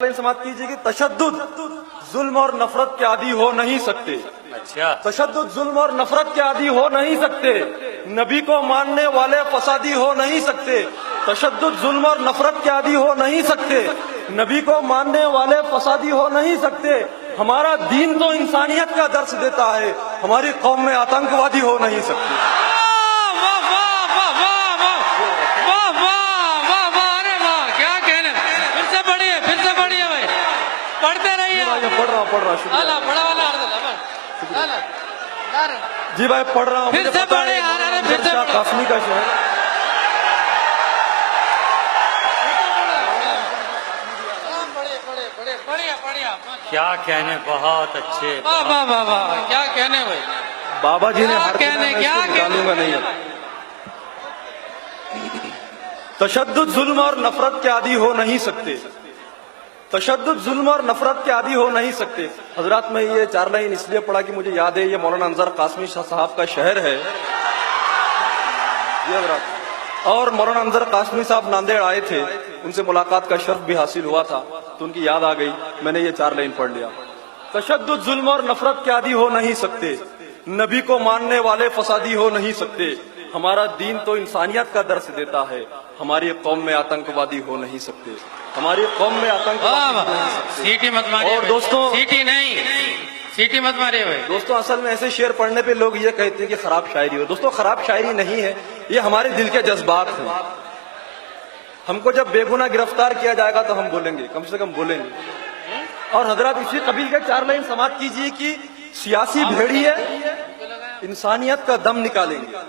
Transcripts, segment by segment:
समाप्त कीजिए कि तशद्दुद जुल्म और नफरत के आदी हो नहीं सकते। अच्छा, तशद्दुद जुल्म और नफरत के आदी हो नहीं सकते। नबी को मानने वाले फसादी हो नहीं सकते। तशद्दुद जुल्म और नफरत के आदी हो नहीं सकते। नबी को मानने वाले फसादी हो नहीं सकते। हमारा दीन तो इंसानियत का दर्श देता है, हमारी कौम में आतंकवादी हो नहीं सकते। पढ़ रहा जी भाई, पढ़ रहा हूँ। फिर से पढ़े काश्मी का शहर। क्या कहने, बहुत अच्छे, वाह वाह वाह वाह, क्या कहने भाई। बाबा जी ने क्या कहने, क्या कहने नहीं है। तशद्दुद जुल्म और नफरत के आदी हो नहीं सकते। तशद्दुद जुल्म और नफरत के आदी हो नहीं सकते। हजरात, मैं ये 4 लाइन इसलिए पढ़ा कि मुझे याद है ये मौलाना अंजार कासमी शाह साहब का शहर है ये हजरात। और मौलाना अंजार कासमी साहब नांदेड़ आए थे, उनसे मुलाकात का शर्फ भी हासिल हुआ था, तो उनकी याद आ गई, मैंने ये 4 लाइन पढ़ लिया। तशद्दुद जुल्म और नफरत के आदी हो नहीं सकते। नबी को मानने वाले फसादी हो नहीं सकते। हमारा दीन तो इंसानियत का दर्श देता है, हमारी कौम में आतंकवादी हो नहीं सकते। हमारी कौम में आतंकवादी हो नहीं सकते। सीटी मत मारिए। और दोस्तों, सीटी नहीं, सीटी मत मारिए भाई। दोस्तों, असल में ऐसे शेर पढ़ने पे लोग ये कहते हैं कि खराब शायरी हो। दोस्तों, खराब शायरी नहीं है, ये हमारे दिल के जज्बात हैं। हमको जब बेगुनाह गिरफ्तार किया जाएगा तो हम बोलेंगे, कम से कम बोलेंगे। और हजरत, इसी कबील के 4 लाइन समाप्त कीजिए कि सियासी भेड़िए इंसानियत का दम निकालेंगे।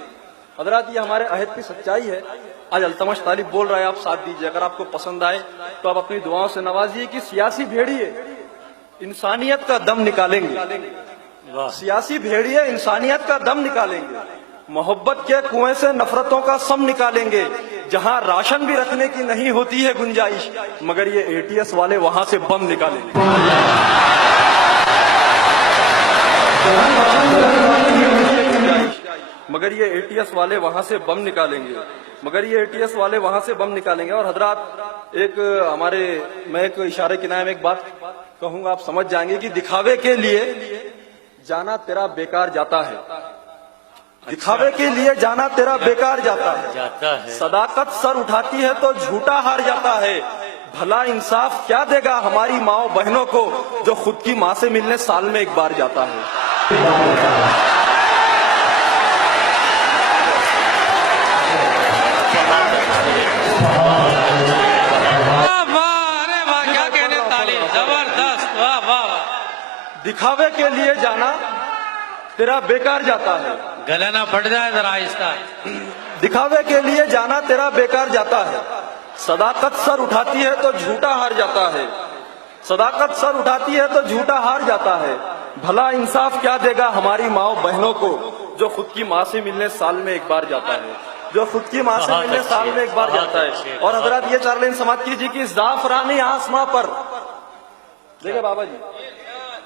हजरत, ये हमारे अहद की सच्चाई है। आज अल्तमश तालिब बोल रहा है, आप साथ दीजिए। अगर आपको पसंद आए तो आप अपनी दुआओं से नवाजिए कि सियासी भेड़िए इंसानियत का दम निकालेंगे। सियासी भेड़िए इंसानियत का दम निकालेंगे। मोहब्बत के कुएं से नफरतों का सम निकालेंगे। जहां राशन भी रखने की नहीं होती है गुंजाइश, मगर ये ATS वाले वहां से बम निकालेंगे। मगर ये ATS वाले वहां से बम निकालेंगे। मगर ये ATS वाले वहां से बम निकालेंगे। और हजरात, एक हमारे, मैं एक इशारे किनारे में एक बात कहूंगा, आप समझ जाएंगे कि दिखावे के लिए जाना तेरा बेकार जाता है। दिखावे के लिए जाना तेरा बेकार जाता है। सदाकत सर उठाती है तो झूठा हार जाता है। भला इंसाफ क्या देगा हमारी माओ बहनों को, जो खुद की माँ से मिलने साल में एक बार जाता है। दिखावे के लिए जाना तेरा बेकार जाता है। गला ना फट जाए जरा आहिस्ता। दिखावे के लिए जाना तेरा बेकार जाता है। सदाकत सर उठाती है तो झूठा हार जाता है। सदाकत सर उठाती है तो झूठा हार जाता है। भला इंसाफ क्या देगा हमारी माओ बहनों को, जो खुद की माँ से मिलने साल में एक बार जाता है। जो खुद की माँ से मिलने साल में एक बार जाता है। और हजरत, ये 4 लाइन समाप्त कीजिए कि जाफरानी आसमां पर, देखिए बाबा जी,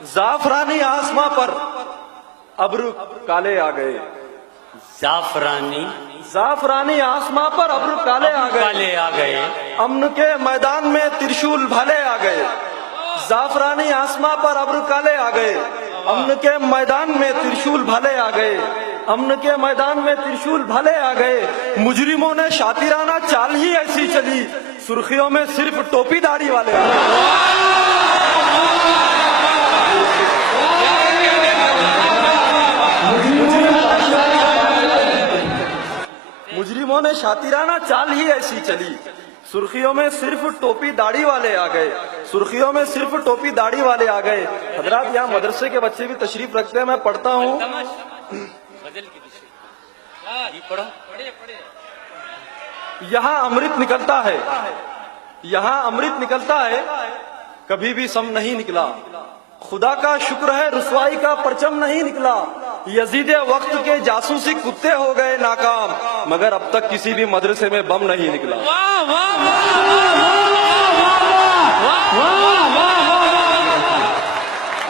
जाफरानी आसमां पर अब्रू काले आ गए। जाफरानी आसमां पर अब्रू काले आ गए। अमन के मैदान में त्रिशूल भले आ गए। जाफरानी आसमां पर अब्रू काले आ गए। अमन के मैदान में त्रिशूल भले आ गए। अमन के मैदान में त्रिशूल भले आ गए। मुजरिमों ने शातिराना चाल ही ऐसी चली, सुर्खियों में सिर्फ टोपी दाढ़ी वाले आ गए। मुजरिमों ने शातिराना चाल ही ऐसी चली, सुर्खियों में सिर्फ टोपी दाढ़ी वाले आ गए। सुर्खियों में सिर्फ टोपी दाढ़ी वाले आ गए। हजरात, यहाँ मदरसे के बच्चे भी तशरीफ रखते हैं, मैं पढ़ता हूँ। यहाँ अमृत निकलता है, यहाँ अमृत निकलता है, कभी भी सम नहीं निकला। खुदा का शुक्र है रुसवाई का परचम नहीं निकला। यजीदे वक्त के जासूसी कुत्ते हो गए नाकाम, मगर अब तक किसी भी मदरसे में बम नहीं निकला।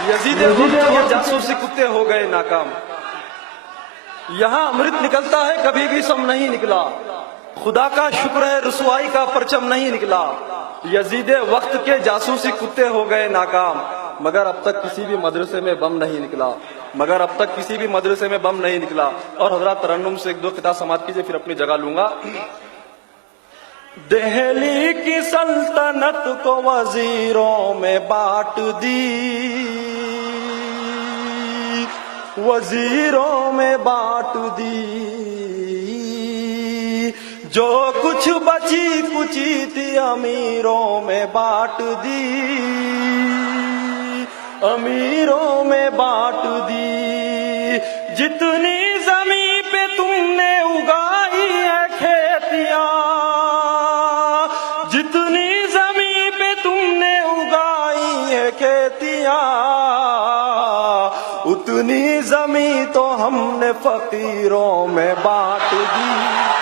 यजीदे वक्त के जासूसी कुत्ते हो गए नाकाम। यहाँ अमृत निकलता है, कभी भी सम नहीं निकला। खुदा का शुक्र है रुसवाई का परचम नहीं निकला। यजीदे वक्त के जासूसी कुत्ते हो गए नाकाम, मगर अब तक किसी भी मदरसे में बम नहीं निकला, मगर अब तक किसी भी मदरसे में बम नहीं निकला। और हजरत तरन्नुम से एक दो किताब समाप्त कीजिए, फिर अपनी जगह लूंगा। दिल्ली की सल्तनत को वजीरों में बांट दी, वजीरों में बांट दी। जो कुछ बची कुची थी अमीरों में बांट दी, अमीरों में बांट दी। जितनी जमीन पे तुमने उगाई है खेतियां, जितनी जमीन पे तुमने उगाई है खेतियां, उतनी जमीन तो हमने फकीरों में बांट दी।